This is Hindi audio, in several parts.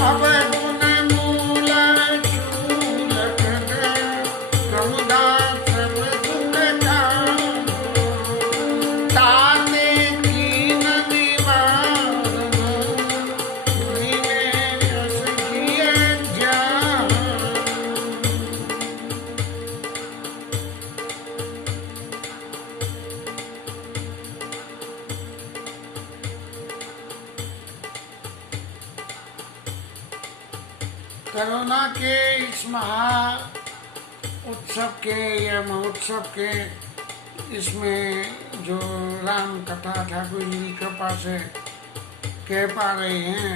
अब गुण मूल शूल कर रघुदास सब सुख जानो। ताते कीन निवारन नीवे यश किए जान। कोरोना के इस महा उत्सव के या महोत्सव के इसमें जो राम कथा ठाकुर जी की कृपा से कह पा रहे हैं,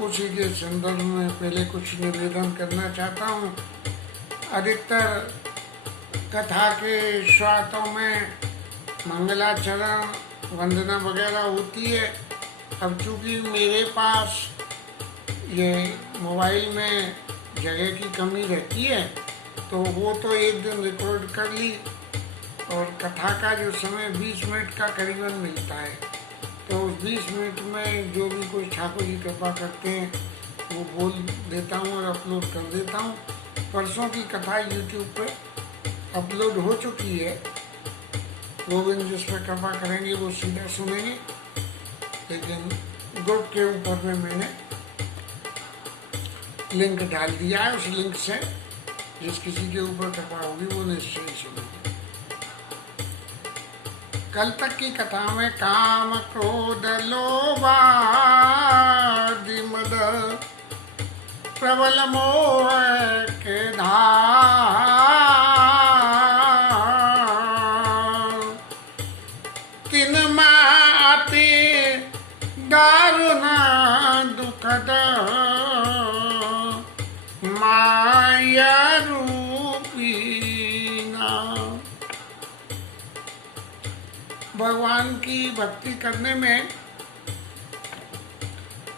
उसी के संदर्भ में पहले कुछ निवेदन करना चाहता हूँ। अधिकतर कथा के श्रातों में मंगलाचरण वंदना वगैरह होती है। अब चूँकि मेरे पास ये मोबाइल में जगह की कमी रहती है, तो वो तो एक दिन रिकॉर्ड कर ली और कथा का जो समय 20 मिनट का करीबन मिलता है, तो उस 20 मिनट में जो भी कोई ठाकुर जी कृपा करते हैं वो बोल देता हूँ और अपलोड कर देता हूँ। परसों की कथा यूट्यूब पे अपलोड हो चुकी है। गोविंद जिस पर कृपा करेंगे वो सीधा सुनेंगे, लेकिन ग्रुप के ऊपर में मैंने लिंक डाल दिया है। उस लिंक से जिस किसी के ऊपर कृपा होगी वो निश्चय ही सुनेंगे। कल तक की कथा में काम क्रोध लोभ आदि मद प्रबल मोह के धार तीन माते दारुणा दुखद माया रूपी नाम। भगवान की भक्ति करने में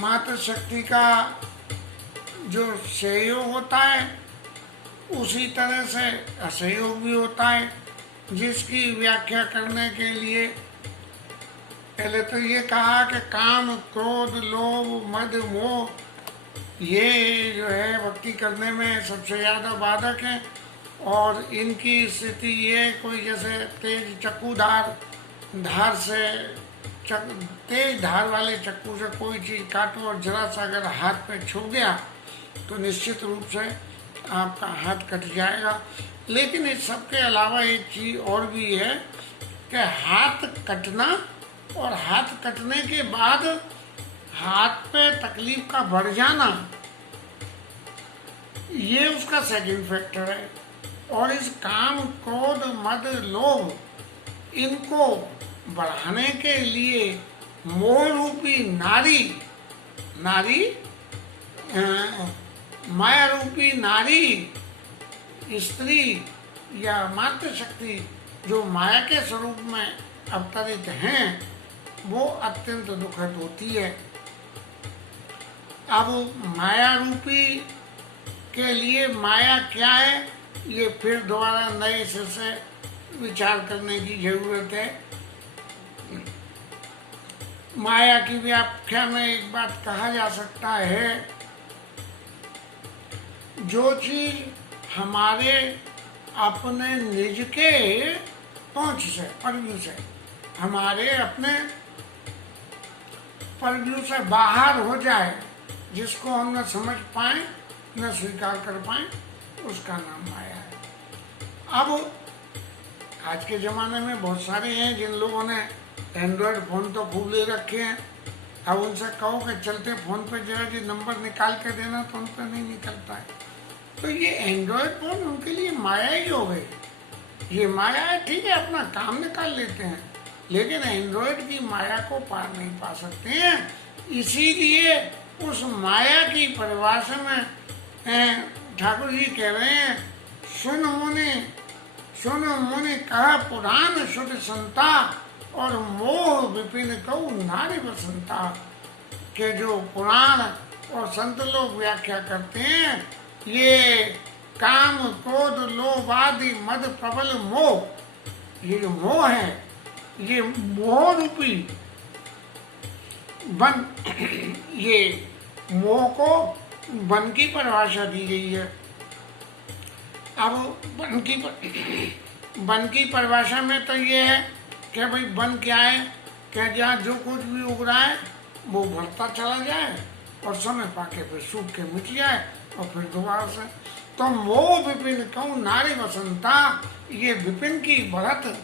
मात्र शक्ति का जो सहयोग होता है, उसी तरह से असहयोग भी होता है, जिसकी व्याख्या करने के लिए पहले तो ये कहा कि काम क्रोध लोभ मद मोह ये जो है भक्ति करने में सबसे ज़्यादा बाधक है। और इनकी स्थिति ये कोई जैसे तेज चक्कूधार धार से तेज धार वाले चक्कू से कोई चीज़ काटो और जरा सा अगर हाथ पे छू गया तो निश्चित रूप से आपका हाथ कट जाएगा। लेकिन इस सब के अलावा एक चीज़ और भी है कि हाथ कटना और हाथ कटने के बाद हाथ पे तकलीफ का बढ़ जाना, ये उसका सेकंड फैक्टर है। और इस काम क्रोध मद लोभ इनको बढ़ाने के लिए मोह रूपी नारी माया रूपी नारी स्त्री या मातृ शक्ति जो माया के स्वरूप में अवतरित हैं, वो अत्यंत दुखद होती है। अब माया रूपी के लिए माया क्या है, ये फिर दोबारा नए सिर से विचार करने की जरूरत है। माया की व्याख्या में एक बात कहा जा सकता है, जो चीज हमारे अपने निज के पहुंच से परव्यू से हमारे अपने परव्यू से बाहर हो जाए, जिसको हम न समझ पाए न स्वीकार कर पाए, उसका नाम माया है। अब आज के ज़माने में बहुत सारे हैं जिन लोगों ने एंड्रॉयड फ़ोन तो खूब ले रखे हैं। अब उनसे कहो कि चलते फ़ोन पर जरा जी नंबर निकाल कर देना, तो उन पर नहीं निकलता है। तो ये एंड्रॉयड फ़ोन उनके लिए माया ही हो गई। ये माया है, ठीक है, अपना काम निकाल लेते हैं, लेकिन एंड्रॉयड की माया को पार नहीं पा सकते हैं। इसीलिए उस माया की परिभाषा में ठाकुर जी कह रहे हैं, सुन मुनि कहा पुराण शुद्ध संता और मोह विपिन कहू नारी बसंता। के जो पुराण और संत लोग व्याख्या करते हैं, ये काम क्रोध लोभ आदि मद प्रबल मोह, ये जो मोह है, ये मोह रूपी बन ये मोह को वन की परिभाषा दी गई है। अब वन की परिभाषा में तो ये है कि भाई वन क्या है, कि जहाँ जो कुछ भी उग रहा है वो बढ़ता चला जाए और समय पाके फिर सूख के मिट जाए और फिर दोबारा से। तो मोह विपिन कहूँ नारी वसंता, ये विपिन की बढ़त,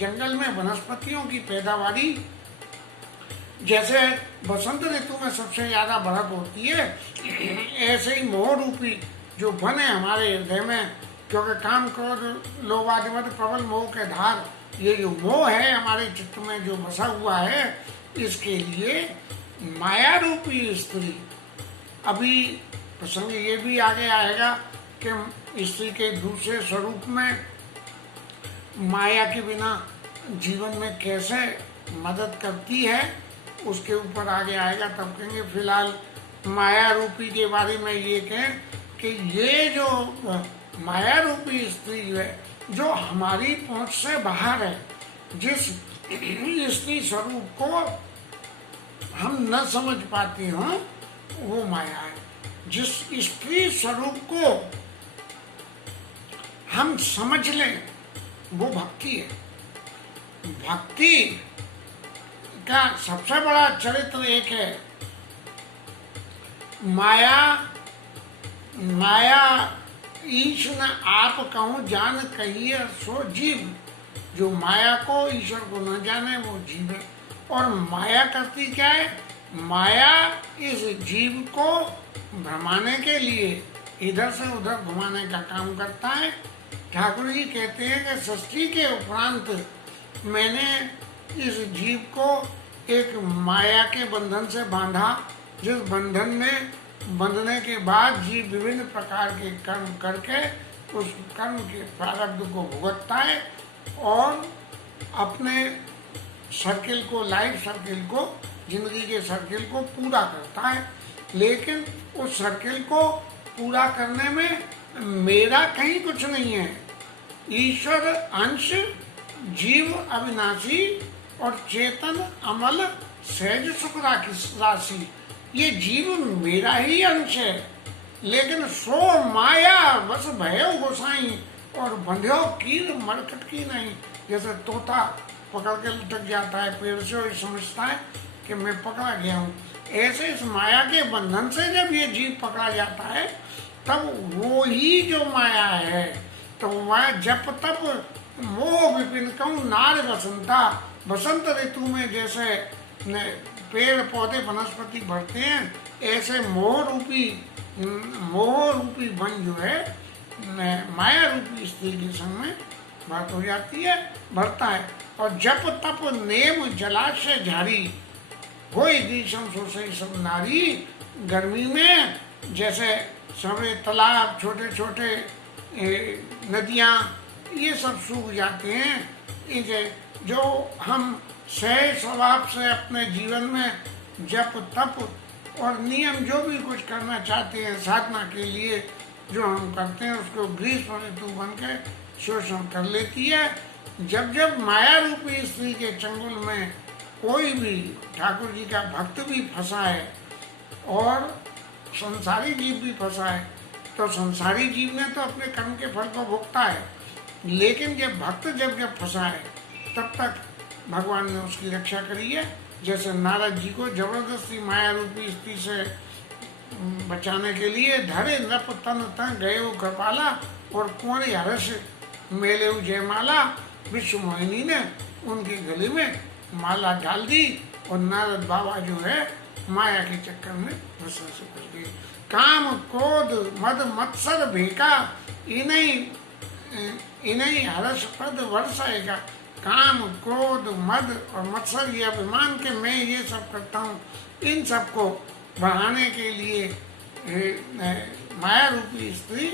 जंगल में वनस्पतियों की पैदावारी, जैसे बसंत ऋतु में सबसे ज्यादा बढ़त होती है, ऐसे ही मोह रूपी जो वन है हमारे हृदय में, क्योंकि काम क्रोध लोभ आदि मद प्रबल मोह के धार, ये जो मोह है हमारे चित्त में जो बसा हुआ है, इसके लिए माया रूपी स्त्री, अभी प्रसंग ये भी आगे आएगा कि स्त्री के दूसरे स्वरूप में माया के बिना जीवन में कैसे मदद करती है, उसके ऊपर आगे आएगा तब कहेंगे। फिलहाल माया रूपी के बारे में ये कहें कि ये जो माया रूपी स्त्री है जो हमारी पहुंच से बाहर है, जिस स्त्री स्वरूप को हम न समझ पाते हों वो माया है। जिस स्त्री स्वरूप को हम समझ लें वो भक्ति है। भक्ति का सबसे बड़ा चरित्र एक है, माया ईश न आप कहूँ जान कहिए सो जीव, जो माया को ईश्वर को न जाने वो जीव है। और माया करती क्या है, माया इस जीव को भ्रमाने के लिए इधर से उधर घुमाने का काम करता है। ठाकुर जी कहते हैं कि सृष्टि के उपरांत मैंने इस जीव को एक माया के बंधन से बांधा, जिस बंधन में बंधने के बाद जीव विभिन्न प्रकार के कर्म करके उस कर्म के प्रारब्ध को भुगतता है और अपने सर्किल को, लाइफ सर्किल को, जिंदगी के सर्किल को पूरा करता है। लेकिन उस सर्किल को पूरा करने में मेरा कहीं कुछ नहीं है। ईश्वर अंश, जीव अविनाशी और चेतन अमल सहज सुख राशि, ये जीव मेरा ही अंश है। लेकिन सो माया बस भयो गोसाई और बंध्यो कीर मरकट की नहीं। जैसे तोता पकड़ के लटक जाता है पेड़ से और समझता है कि मैं पकड़ा गया हूँ, ऐसे इस माया के बंधन से जब ये जीव पकड़ा जाता है तब वो ही जो माया है, तो माया जप तप मोह विपिन कहूँ नार वसंता, बसंत ऋतु में जैसे पेड़ पौधे वनस्पति बढ़ते हैं, ऐसे मोह रूपी वन जो है माया रूपी स्त्री के संग में बात हो जाती है, बढ़ता है। और जप तप नेम जलाशय झारी, होई दिशम सोसई सब नारी, गर्मी में जैसे सभी तालाब, छोटे छोटे नदियाँ, ये सब सूख जाते हैं। जो हम सहज स्वभाव से अपने जीवन में जप तप और नियम जो भी कुछ करना चाहते हैं साधना के लिए जो हम करते हैं, उसको ग्रीष्म ऋतु बन के शोषण कर लेती है। जब जब माया रूपी स्त्री के चंगुल में कोई भी ठाकुर जी का भक्त भी फंसा है और संसारी जीव भी फंसा है, तो संसारी जीव ने तो अपने कर्म के फल को भुगता है, लेकिन जब भक्त जब फंसा है तब तक भगवान ने उसकी रक्षा करी है। जैसे नारद जी को जबरदस्ती माया रूपी स्त्री से बचाने के लिए धरे नृप तन तन गए कृपाला और कुंवरी हर्ष मेले जयमाला, विश्व मोहिनी ने उनके गले में माला डाल दी और नारद बाबा जो है माया के चक्कर में फंसने से बच गए। काम क्रोध मद मत्सर भेका, इन्हीं हर्ष पद वर्षाएगा। काम क्रोध मद और मत्सर, ये अभिमान के मैं ये सब करता हूँ, इन सबको बढ़ाने के लिए माया रूपी स्त्री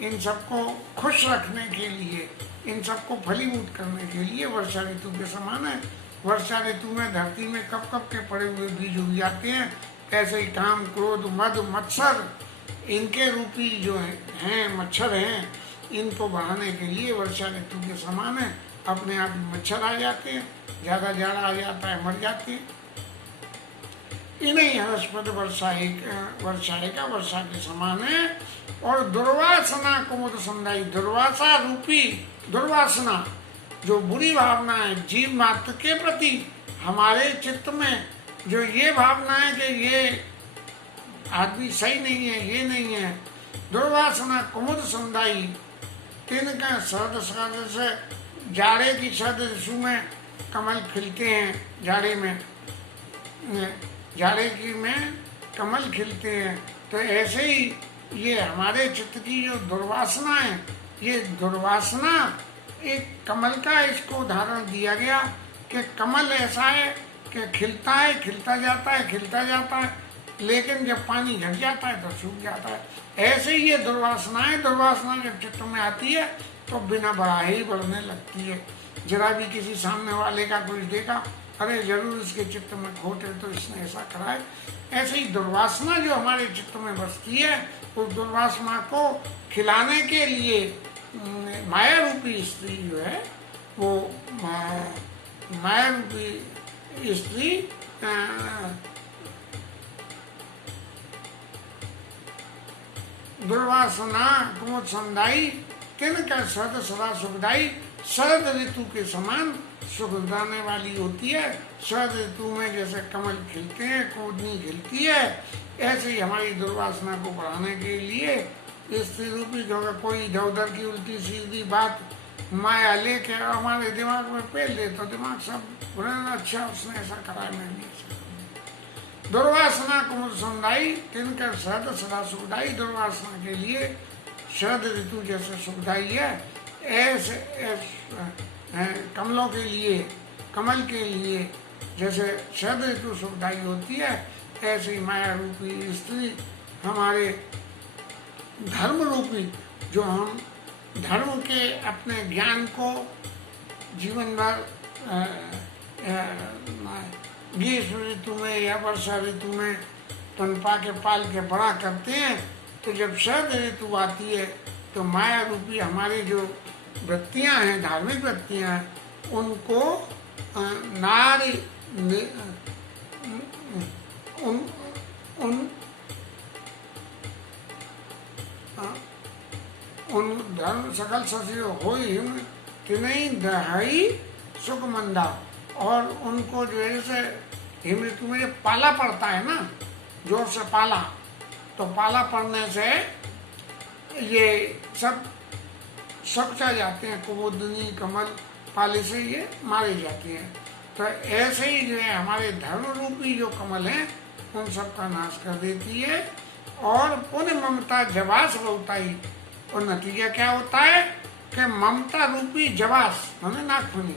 इन सबको खुश रखने के लिए, इन सबको फलीभूत करने के लिए वर्षा ऋतु के समान है। वर्षा ऋतु में धरती में कब कब के पड़े हुए बीज उग जाते हैं, ऐसे ही काम क्रोध मद मत्सर, इनके रूपी जो हैं मच्छर हैं, इनको बढ़ाने के लिए वर्षा ऋतु के समान है। अपने आप मच्छर आ जाते हैं, ज़्यादा जाड़ा आ जाता है, मर जाते हैं। इन्हीं हरस्पति वर्षा वर्षा के समान है। और दुर्वासना कुमुद संदाई, दुर्वासा रूपी दुर्वासना जो बुरी भावना है जीव मात्र के प्रति, हमारे चित्त में जो ये भावना है कि ये आदमी सही नहीं है, ये नहीं है, दुर्वासना कुमुद संदाई, तिनका शरद शरद से जाड़े की शरद ऋतु में कमल खिलते हैं, जाड़े में कमल खिलते हैं। तो ऐसे ही ये हमारे चित्त की जो दुर्वासना है, ये दुर्वासना एक कमल का इसको उदाहरण दिया गया कि कमल ऐसा है कि खिलता है, खिलता जाता है, लेकिन जब पानी घट जाता है तो सूख जाता है। ऐसे ही ये दुर्वासना जब चित्त में आती है तो बिना बढ़ाए ही बढ़ने लगती है। जरा भी किसी सामने वाले का कुछ देखा, अरे जरूर इसके चित्त में खोट है तो इसने ऐसा करा है। ऐसे ही दुर्वासना जो हमारे चित्त में बसती है, उस दुर्वासना को खिलाने के लिए माया रूपी स्त्री जो है, वो माया रूपी स्त्री दुर्वासना कुमुद संदाई, तिनका शरद सदा सुखदाई, शरद ऋतु के समान सुख दाने वाली होती है। शरद ऋतु में जैसे कमल खिलते हैं, कोदनी खिलती है, ऐसे ही हमारी दुर्वासना को बढ़ाने के लिए स्त्री रूपी, क्योंकि कोई इधर उधर की उल्टी सीधी बात माया लेके हमारे दिमाग में पेल दे तो दिमाग सब अच्छा उसने ऐसा करा है, मैं नहीं ऐसा। दुर्वासना कुमुद संदाई, तिनकर शरद सदा सुखदाई, दुर्वासना के लिए शरद ऋतु जैसे सुखदाई है, ऐसे कमलों के लिए, कमल के लिए जैसे शरद ऋतु सुखदाई होती है, ऐसे ही माया रूपी स्त्री हमारे धर्म रूपी, जो हम धर्म के अपने ज्ञान को जीवन भर ग्रीष्म ऋतु में या वर्षा ऋतु में पनपा के पाल के बड़ा करते हैं, तो जब शरद ऋतु आती है तो माया रूपी हमारी जो वृत्तियां हैं, धार्मिक वृत्तियां हैं, उनको नारी उन धर्म सकल सचिव हो तिनई दहाई सुख मंदा, और उनको जो है से हिम ऋतु में जब पाला पड़ता है ना, जोर से पाला, तो पाला पड़ने से ये सब सकचा जाते हैं, कुमुदनी कमल पाले से ये मारे जाते हैं। तो ऐसे ही जो है हमारे धर्म रूपी जो कमल हैं, उन सब का नाश कर देती है। और पुण्य ममता जवास बहुताई, और नतीजा क्या होता है कि ममता रूपी जवास माने नागफनी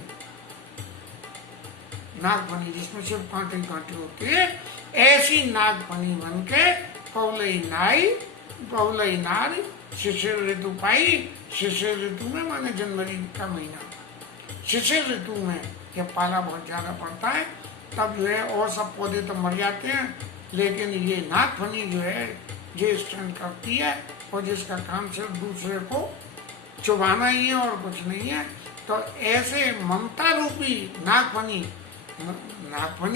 जिसमें सिर्फ कांटे कांटे होते हैं, ऐसी नागफनी बन के पौलई नारी शिशिर ऋतु पाई। शिशिर ऋतु में माने जनवरी का महीना, शिशिर ऋतु में जब पाला बहुत ज्यादा पड़ता है तब जो है और सब पौधे तो मर जाते हैं, लेकिन ये नागफनी जो है ये स्टैंड करती है, और जिसका काम सिर्फ दूसरे को चुभाना ही है और कुछ नहीं है। तो ऐसे ममता रूपी नागफनी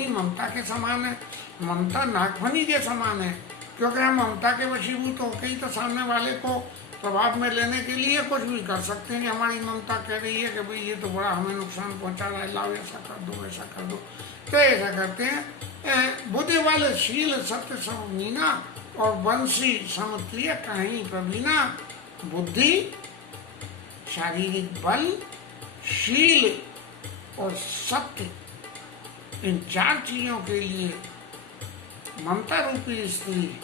ममता के समान है, ममता नागफनी के समान है, क्योंकि हम ममता के वशीभूत होकर ही तो सामने वाले को प्रभाव में लेने के लिए कुछ भी कर सकते हैं। हमारी ममता कह रही है कि भाई ये तो बड़ा हमें नुकसान पहुंचा रहा है, लाओ ऐसा कर दो वैसा कर दो, तो ऐसा करते हैं। बुद्धि वाले शील सत्य सब मीना, और वंशी समप्रिय कहीं प्रवीणा। बुद्धि, शारीरिक बल, शील और सत्य, इन चार चीजों के लिए ममता रूपी स्त्री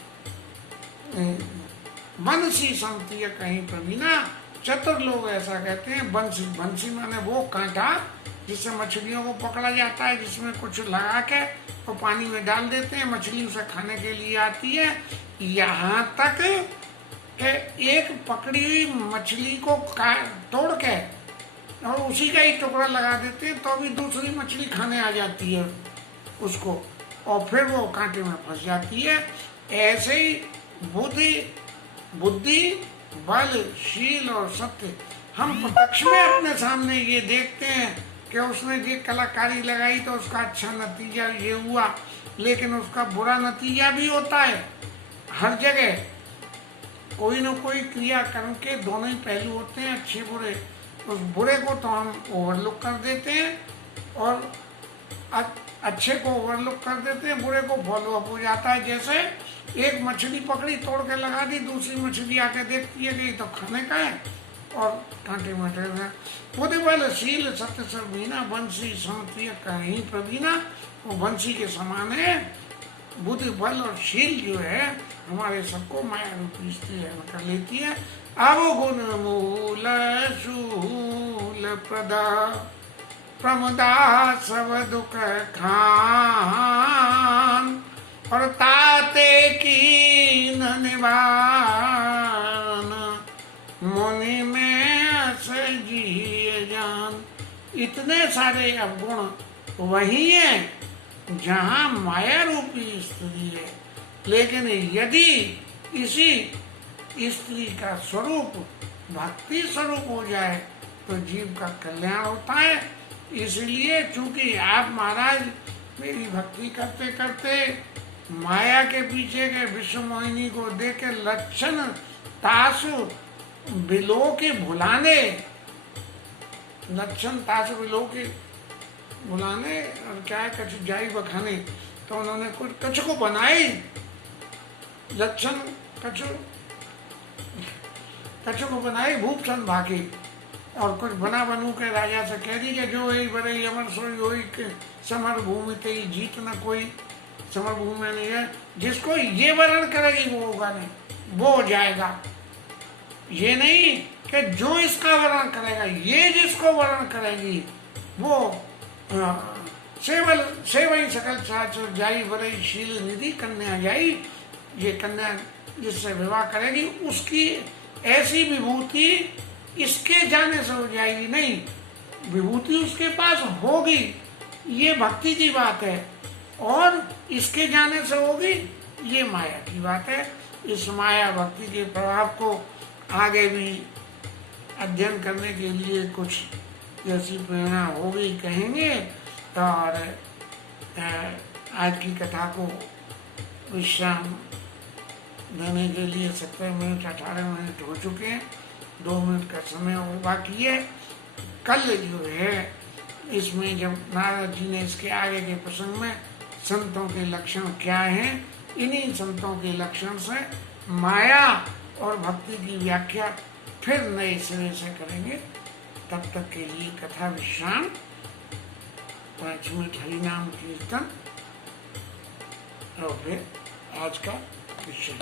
बंसी समप्रिय कहीं प्रवीणा। चतुर लोग ऐसा कहते हैं। बंसी माने वो कांटा जिससे मछलियों को पकड़ा जाता है, जिसमें कुछ लगा के तो पानी में डाल देते हैं, मछली उसे खाने के लिए आती है। यहाँ तक कि एक पकड़ी हुई मछली को तोड़ के और उसी का ही टुकड़ा लगा देते हैं तो भी दूसरी मछली खाने आ जाती है उसको, और फिर वो कांटे में फंस जाती है। ऐसे ही बुद्धि, बल, शील और सत्य, हम प्रत्यक्ष में अपने सामने ये देखते हैं कि उसने ये कलाकारी लगाई तो उसका अच्छा नतीजा ये हुआ, लेकिन उसका बुरा नतीजा भी होता है। हर जगह कोई न कोई क्रिया कर्म के दोनों ही पहलू होते हैं, अच्छे बुरे। उस बुरे को तो हम ओवरलुक कर देते हैं और अच्छे को ओवरलुक कर देते हैं, बुरे को फॉलो अप हो जाता है। जैसे एक मछली पकड़ी, तोड़ के लगा दी, दूसरी मछली आके देखती है कि ये तो खाने का है और कांटे मटे हैं। शील सत्य सर बीना, बंसी समप्रिय कहीं प्रवीणा। वो बंसी के समान है। बुद्धि बल और शील जो है हमारे सबको माया रूपी स्त्री कर लेती है। अवगुण मूल शूल प्रदा, प्रमदा सब दुख खान, और ताते की निवान, मुनि में अस जिए जान। इतने सारे अवगुण वही है जहाँ माया रूपी स्त्री है। लेकिन यदि इसी स्त्री का स्वरूप भक्ति स्वरूप हो जाए तो जीव का कल्याण होता है। इसलिए चूंकि आप महाराज मेरी भक्ति करते करते माया के पीछे के विश्व मोहिनी को देख के लक्षण तासु बिलो के भुलाने, लक्षण तासु बिलो के बुलाने और क्या है कछु जाई बखाने, तो उन्होंने कुछ कछु को बनाई लक्षण कछु को बनाई भूप सन भागी, और कुछ बना बनू के राजा से कह दी कि जो ही बड़े अमर सोई होई के समर भूमि ते जीत न कोई। समर भूमि में नहीं है, जिसको ये वर्ण करेगी वो होगा नहीं, वो हो जाएगा। ये नहीं कि जो इसका वर्ण करेगा, ये जिसको वर्ण करेगी वो सेवई सकल साचर जाई बरई शील निधि कन्या जाई। ये कन्या जिससे विवाह करेगी उसकी ऐसी विभूति इसके जाने से हो जाएगी नहीं, विभूति उसके पास होगी, ये भक्ति की बात है। और इसके जाने से होगी ये माया की बात है। इस माया भक्ति के प्रभाव को आगे भी अध्ययन करने के लिए कुछ जैसी प्रेरणा होगी कहेंगे। और आज की कथा को विश्राम देने के लिए 17 मिनट 18 मिनट हो चुके हैं, 2 मिनट का समय और बाकी है। कल जो है इसमें जब नारद जी ने इसके आगे के प्रसंग में संतों के लक्षण क्या हैं, इन्हीं संतों के लक्षण से माया और भक्ति की व्याख्या फिर नए सिरे से करेंगे। तब तक के लिए कथा विश्राम, 5 मिनट हरिनाम कीर्तन और फिर आज का विषय।